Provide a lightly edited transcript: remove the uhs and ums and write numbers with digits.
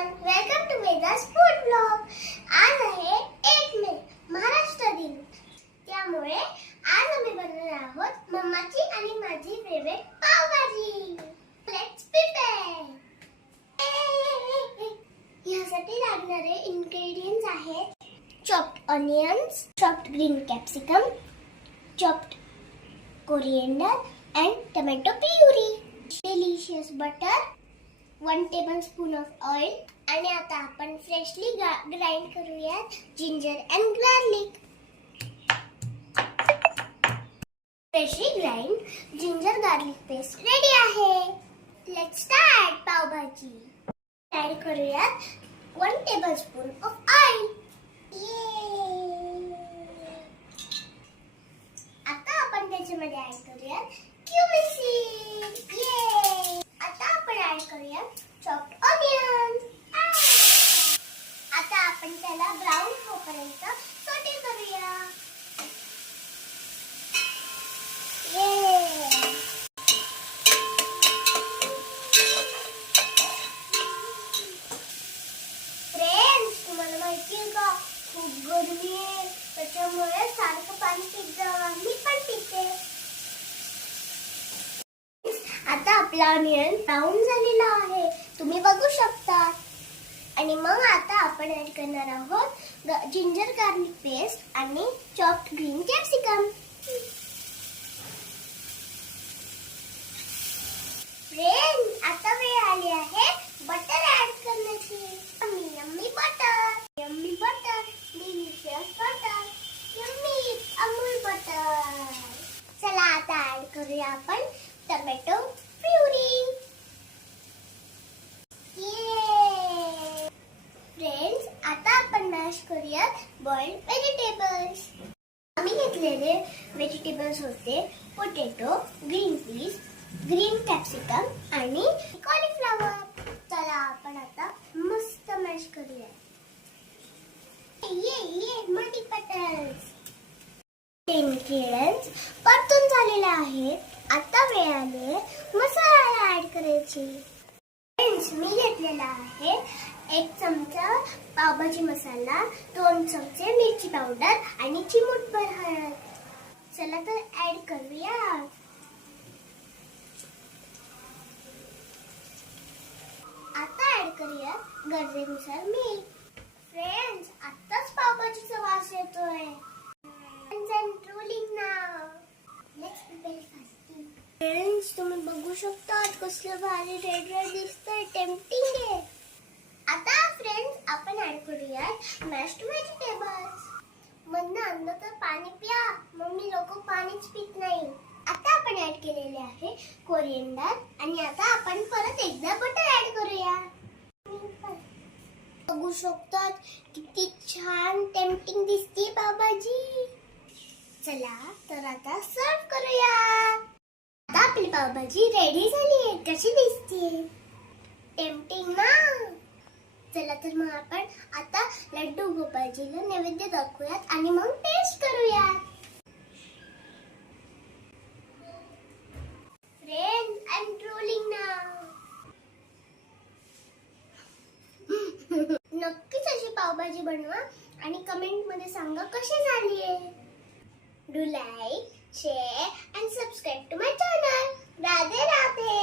Everyone, welcome to Vedas food blog. आज आहे 1 मे महाराष्ट्र दिन। त्यामुळे आज आम्ही बनवणार आहोत मम्माची आणि माझी फेवरेट पावभाजी। Let's prepare. यासाठी लागणारे इंग्रेडिएंट्स आहेत chopped onions, chopped green capsicum, chopped coriander and tomato puree, delicious butter, 1 tablespoon of oil आणि आता आपण फ्रेशली ग्राइंड करूयात ginger and garlic. Freshly grind ginger garlic paste ready आहे। Let's start pav bhaji. ऍड करूयात 1 tablespoon of oil। आता आपण त्याच्यामध्ये add करूयात क्यूमिन सीड। आता आपण ऍड करूयात chopped onion। आता आपण त्याला ब्राऊन होईपर्यंत सॉटे करूया। फ्रेंड्स, तुम्हाला माहिती आहे का, खूप गरमी आहे, त्याच्यामुळे सारखं पाणी पीत जावा। मी पण पिते। आता आपला ऑनियन ब्राऊन झालेला आहे, तुम्ही बघू शकता। आणि मग आता आपण ऍड करणार आहोत जिंजर गार्लिक पेस्ट आणि चॉप्ड ग्रीन कॅप्सिकम। फ्रेंड्स, आता वेळ आली आहे बटर ऍड करण्याची। Yummy yummy butter, yummy butter, delicious butter, yummy Amul butter. चला आता ऍड करूया आपण टोमॅटो प्युरी। फ्रेंड्स, आता आपण मॅश करूया बॉइल्ड व्हेजिटेबल्स। आम्ही घेतलेले व्हेजिटेबल्स होते potato, green peas, green capsicum आणि कॉलीफ्लॉवर। चला आपण आता मस्त मॅश करूया। ये मल्टीपटल्स इन्ग्रेडियंट्स परतून झालेले आहेत। आता वेळ आली मसाला ऍड करायची। फ्रेंड्स, मी घेतलेला आहे 1 चमचा पावभाजी मसाला, 2 चमचे मिरची पावडर आणि चिमूटभर हळद। चला तर ऍड करूया। आता ऍड करूया गरजेनुसार मीठ। फ्रेंड्स, आताच पावभाजीचा वास येतोय। फ्रेंड्स, तुम्ही बघू शकता कसलं भारी रेड रेड दिसतंय, टेम्पटिंग आहे। आता फ्रेंड्स, आपण ऍड करूयात मॅश्ड व्हेजिटेबल्स। मधनं आणलं तर पाणी प्या, मम्मी लोक पाणीच पित नाही। आता आपण ऍड केलेले आहे कोरिएंडर आणि आता आपण परत एकदा बटर ऍड करूया। बघू शकतात किती छान टेम्पटिंग दिसते पावभाजी। चला तर आता सर्व करूया। आता आपली पावभाजी रेडी झाली आहे, कशी दिसते, टेम्पटिंग ना। चला तर मग आपण आता लड्डू गोपाळजीला नैवेद्य दाखवूयात आणि मग टेस्ट करूयात। Friends, I am trolling now. नक्कीच अशी पावभाजी बनवा आणि कमेंट मध्ये सांगा कशी झाली आहे। Do like, share and subscribe to my channel. Radhe Radhe.